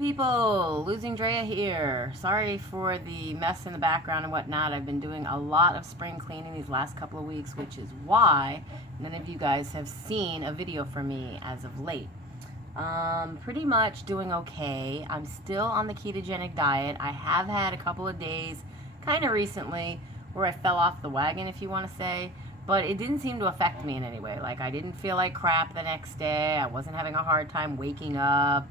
People, Losing Drea here. Sorry for the mess in the background and whatnot. I've been doing a lot of spring cleaning these last couple of weeks, which is why none of you guys have seen a video from me as of late. Pretty much doing okay. I'm still on the ketogenic diet. I have had a couple of days, kind of recently, where I fell off the wagon, if you want to say, but it didn't seem to affect me in any way. Like, I didn't feel like crap the next day. I wasn't having a hard time waking up.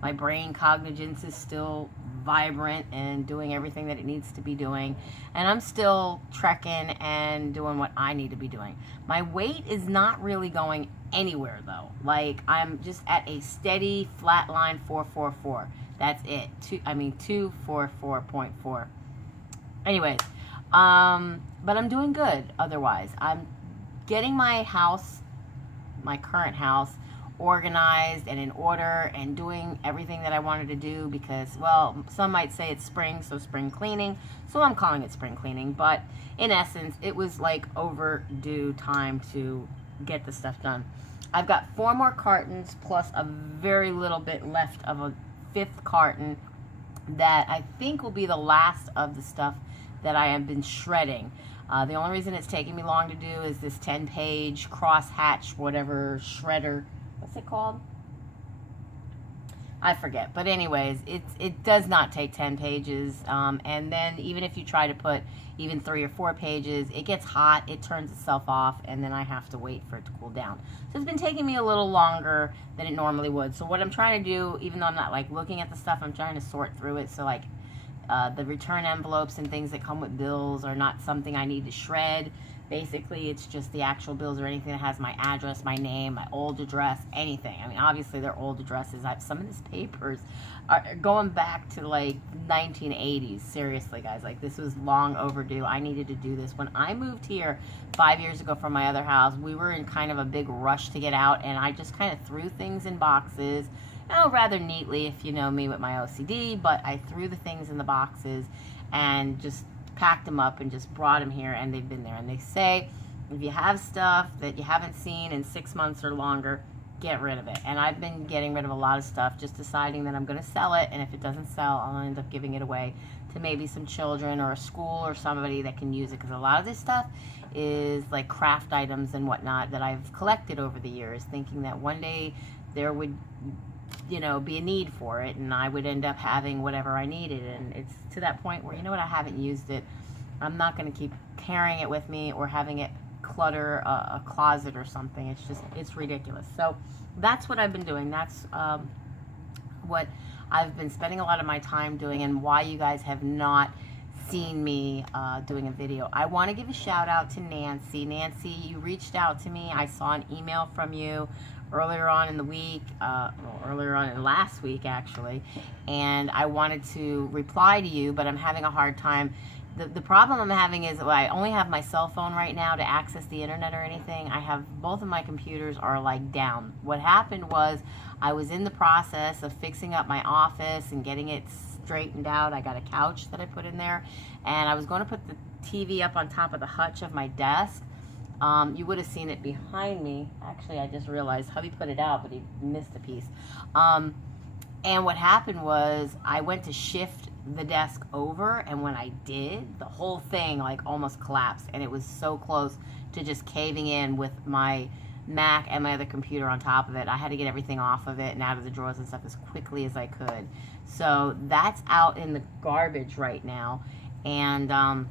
My brain cognizance is still vibrant and doing everything that it needs to be doing. And I'm still trekking and doing what I need to be doing. My weight is not really going anywhere, though. Like, I'm just at a steady, flat line 444. That's it. 244.4. Anyways. But I'm doing good otherwise. I'm getting my house, my current house, organized and in order and doing everything that I wanted to do because, well, some might say it's spring, so spring cleaning. So I'm calling it spring cleaning. But in essence, it was like overdue time to get the stuff done. I've got 4 more cartons plus a very little bit left of a 5th carton that I think will be the last of the stuff that I have been shredding. The only reason it's taking me long to do is this 10-page cross-hatch, whatever, shredder. What's it called? I forget. But anyways, it does not take 10 pages. And then even if you try to put even 3 or 4 pages, it gets hot, it turns itself off, and then I have to wait for it to cool down. So it's been taking me a little longer than it normally would. So what I'm trying to do, even though I'm not like looking at the stuff, I'm trying to sort through it. So like, the return envelopes and things that come with bills are not something I need to shred. Basically, it's just the actual bills or anything that has my address, my name, my old address, anything. I mean, obviously, they're old addresses. Some of these papers are going back to, like, 1980s. Seriously, guys. Like, this was long overdue. I needed to do this. When I moved here 5 years ago from my other house, we were in kind of a big rush to get out, and I just kind of threw things in boxes. Rather neatly, if you know me with my OCD, but I threw the things in the boxes and just packed them up and just brought them here, and they've been there. And they say if you have stuff that you haven't seen in 6 months or longer, get rid of it. And I've been getting rid of a lot of stuff, just deciding that I'm going to sell it, and if it doesn't sell, I'll end up giving it away to maybe some children or a school or somebody that can use it, because a lot of this stuff is like craft items and whatnot that I've collected over the years, thinking that one day there would, you know, be a need for it, and I would end up having whatever I needed. And it's to that point where, you know what, I haven't used it. I'm not going to keep carrying it with me or having it clutter a closet or something. It's just, it's ridiculous. So that's what I've been doing. That's what I've been spending a lot of my time doing, and why you guys have not seen me doing a video. I want to give a shout out to Nancy. Nancy, you reached out to me. I saw an email from you earlier on in the week, earlier on in last week actually, and I wanted to reply to you, but I'm having a hard time. The problem I'm having is I only have my cell phone right now to access the internet or anything. I have both of my computers are like down. What happened was I was in the process of fixing up my office and getting it straightened out. I got a couch that I put in there, and I was going to put the TV up on top of the hutch of my desk. You would have seen it behind me. Actually, I just realized hubby put it out, but he missed a piece. And what happened was I went to shift the desk over, and when I did, the whole thing like almost collapsed, and it was so close to just caving in with my Mac and my other computer on top of it. I had to get everything off of it and out of the drawers and stuff as quickly as I could. So that's out in the garbage right now, and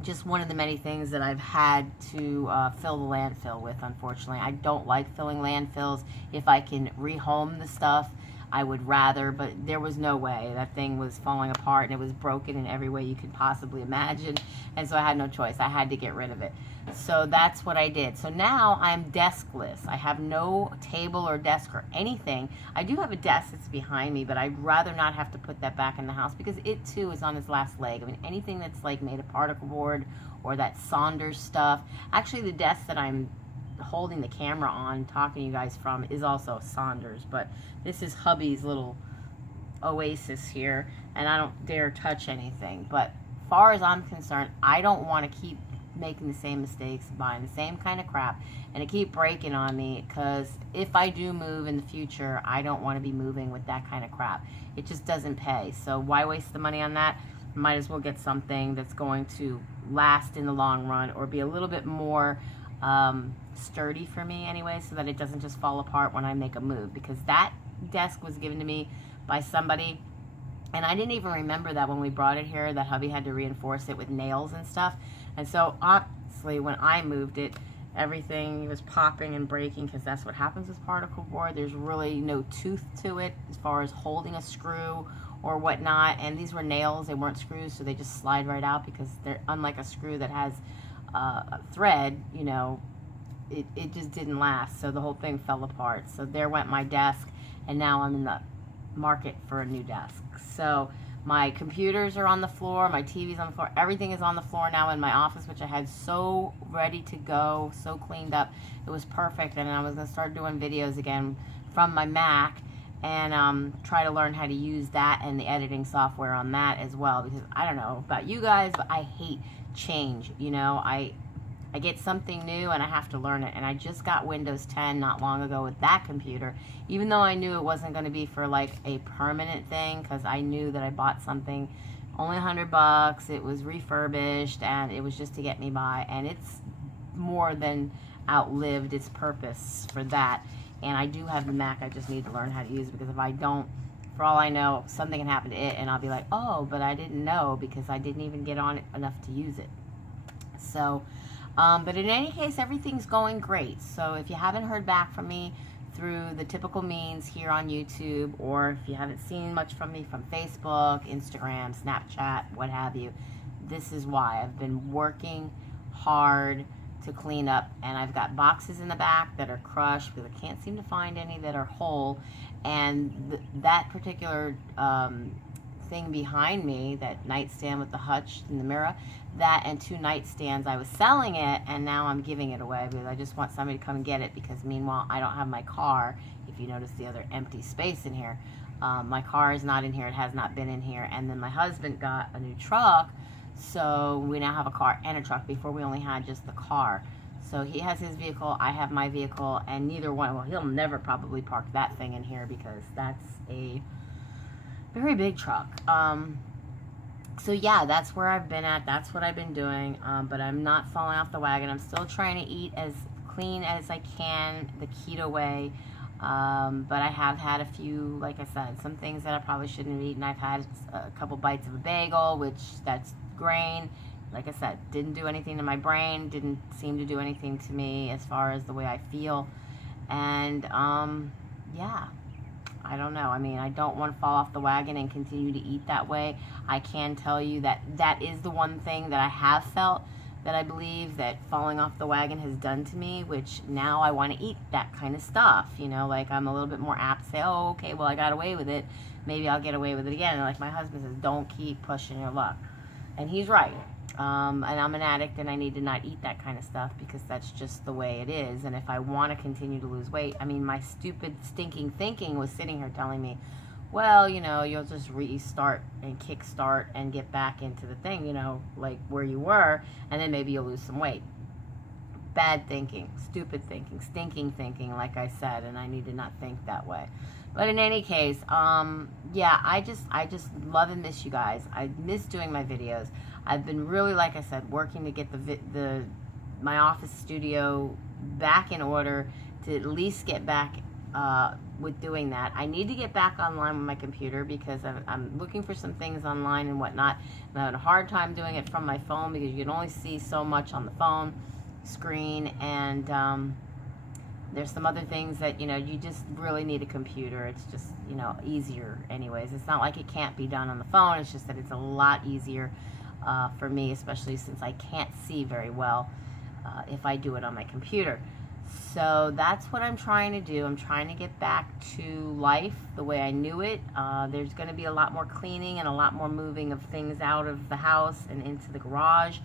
just one of the many things that I've had to fill the landfill with, unfortunately. I don't like filling landfills. If I can rehome the stuff, I would rather, but there was no way. That thing was falling apart, and it was broken in every way you could possibly imagine, and so I had no choice. I had to get rid of it. So that's what I did. So now I'm deskless. I have no table or desk or anything. I do have a desk that's behind me, but I'd rather not have to put that back in the house because it too is on its last leg. I mean, anything that's like made of particle board or that Saunders stuff. Actually, the desk that I'm holding the camera on, talking to you guys from, is also Saunders, but this is hubby's little oasis here, and I don't dare touch anything. But far as I'm concerned, I don't want to keep making the same mistakes, buying the same kind of crap, and it keep breaking on me, because if I do move in the future, I don't want to be moving with that kind of crap. It just doesn't pay. So why waste the money on that? Might as well get something that's going to last in the long run, or be a little bit more sturdy for me anyway, so that it doesn't just fall apart when I make a move. Because that desk was given to me by somebody, and I didn't even remember that when we brought it here, that hubby had to reinforce it with nails and stuff. And so obviously when I moved it, everything was popping and breaking, because that's what happens with particle board. There's really no tooth to it as far as holding a screw or whatnot. And these were nails, they weren't screws, so they just slide right out, because they're unlike a screw that has a thread, you know, it just didn't last. So the whole thing fell apart. So there went my desk, and now I'm in the market for a new desk. So my computers are on the floor, my TV's on the floor, everything is on the floor now in my office, which I had so ready to go, so cleaned up. It was perfect, and I was going to start doing videos again from my Mac, and try to learn how to use that and the editing software on that as well, because I don't know about you guys, but I hate change. You know, I get something new and I have to learn it. And I just got Windows 10 not long ago with that computer, even though I knew it wasn't going to be for like a permanent thing, because I knew that I bought something only $100, it was refurbished, and it was just to get me by, and it's more than outlived its purpose for that. And I do have the Mac, I just need to learn how to use it, because if I don't, for all I know, something can happen to it and I'll be like, oh, but I didn't know, because I didn't even get on it enough to use it. So but in any case, everything's going great. So if you haven't heard back from me through the typical means here on YouTube, or if you haven't seen much from me from Facebook, Instagram, Snapchat, what have you, this is why. I've been working hard to clean up, and I've got boxes in the back that are crushed, because I can't seem to find any that are whole. And that particular thing behind me, that nightstand with the hutch and the mirror, that and 2 nightstands, I was selling it, and now I'm giving it away, because I just want somebody to come and get it, because meanwhile I don't have my car. If you notice the other empty space in here, my car is not in here, it has not been in here. And then my husband got a new truck, so we now have a car and a truck. Before we only had just the car. So he has his vehicle, I have my vehicle, and neither one, well, he'll never probably park that thing in here, because that's a very big truck. So yeah, that's where I've been at, that's what I've been doing, but I'm not falling off the wagon. I'm still trying to eat as clean as I can, the keto way, but I have had a few, like I said, some things that I probably shouldn't have eaten. I've had a couple bites of a bagel, which that's grain. Like I said, didn't do anything to my brain, didn't seem to do anything to me as far as the way I feel. And yeah, I don't know. I mean, I don't want to fall off the wagon and continue to eat that way. I can tell you that that is the one thing that I have felt that I believe that falling off the wagon has done to me, which now I want to eat that kind of stuff. You know, like I'm a little bit more apt to say, oh, okay, well, I got away with it. Maybe I'll get away with it again. And like my husband says, don't keep pushing your luck. And he's right. And I'm an addict, and I need to not eat that kind of stuff, because that's just the way it is. And if I want to continue to lose weight, I mean, my stupid, stinking thinking was sitting here telling me, well, you know, you'll just restart and kickstart and get back into the thing, you know, like where you were, and then maybe you'll lose some weight. Bad thinking, stupid thinking, stinking thinking, like I said, and I need to not think that way. But in any case, yeah, I just love and miss you guys. I miss doing my videos. I've been really, like I said, working to get my office studio back in order, to at least get back with doing that. I need to get back online with my computer, because I'm looking for some things online and whatnot. I'm having a hard time doing it from my phone, because you can only see so much on the phone screen, and there's some other things that, you know, you just really need a computer. It's just, you know, easier anyways. It's not like it can't be done on the phone. It's just that it's a lot easier for me, especially since I can't see very well if I do it on my computer. So that's what I'm trying to do. I'm trying to get back to life the way I knew it. There's going to be a lot more cleaning and a lot more moving of things out of the house and into the garage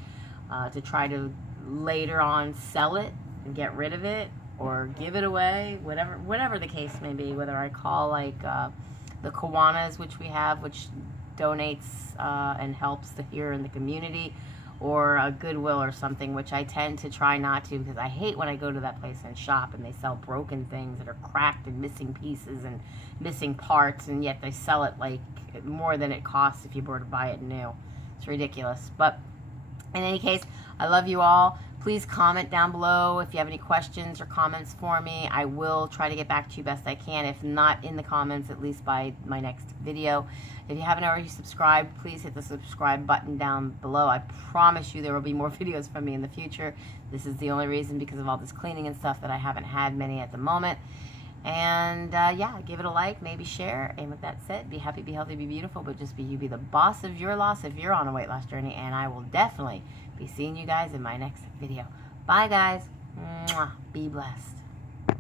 to try to later on sell it and get rid of it, or give it away, whatever the case may be. Whether I call like the Kiwanis, which we have, which donates and helps here in the community, or a Goodwill or something, which I tend to try not to, because I hate when I go to that place and shop and they sell broken things that are cracked and missing pieces and missing parts, and yet they sell it like more than it costs if you were to buy it new. It's ridiculous. But in any case, I love you all. Please comment down below if you have any questions or comments for me. I will try to get back to you best I can. If not in the comments, at least by my next video. If you haven't already subscribed, please hit the subscribe button down below. I promise you there will be more videos from me in the future. This is the only reason, because of all this cleaning and stuff, that I haven't had many at the moment. And yeah, give it a like, maybe share. And with that said, be happy, be healthy, be beautiful, but just be you. Be the boss of your loss if you're on a weight loss journey. And I will definitely be seeing you guys in my next video. Bye, guys. Mwah. Be blessed.